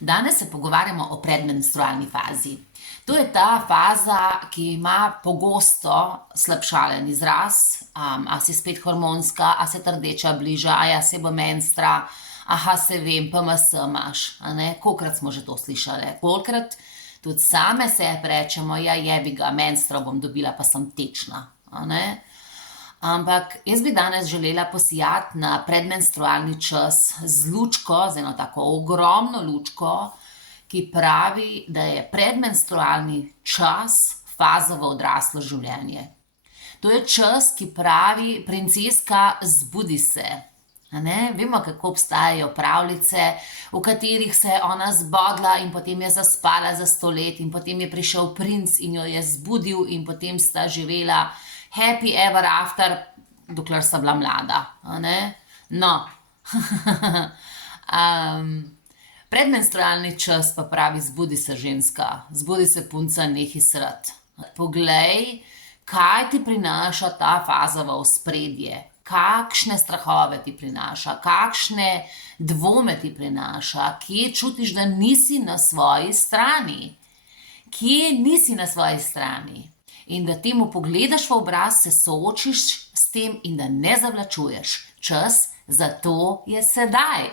Danes se pogovarjamo o predmenstrualni fazi. To je ta faza, ki ima pogosto slabšalen izraz, a si spet hormonska, a se ta rdeča bliža, a ja se bo menstra, aha, se vem, PMS imaš, a ne, kolikokrat smo že to slišali, kolikokrat tudi same sebi rečemo, ja jebi ga, menstro bom dobila, pa sem tečna, a ne. Ampak jaz bi danes želela posijati na predmenstrualni čas z lučko, z eno tako ogromno lučko, ki pravi, da je predmenstrualni čas faza v odraslo življenje. To je čas, ki pravi, princeska, zbudi se. A ne? Vemo, kako obstajajo pravljice, v katerih se je ona zbodla in potem je zaspala za 100 let in potem je prišel princ in jo je zbudil in potem sta živela happy ever after, dokler sta bila mlada. A ne? No, predmenstrualni čas pa pravi, zbudi se ženska, zbudi se punca, nehaj srati. Poglej, kaj ti prinaša ta faza v ospredje, kakšne strahove ti prinaša, kakšne dvome ti prinaša, kje čutiš, da nisi na svoji strani, kje nisi na svoji strani. In da temu pogledaš v obraz, se soočiš s tem in da ne zavlačuješ. Čas za to je sedaj.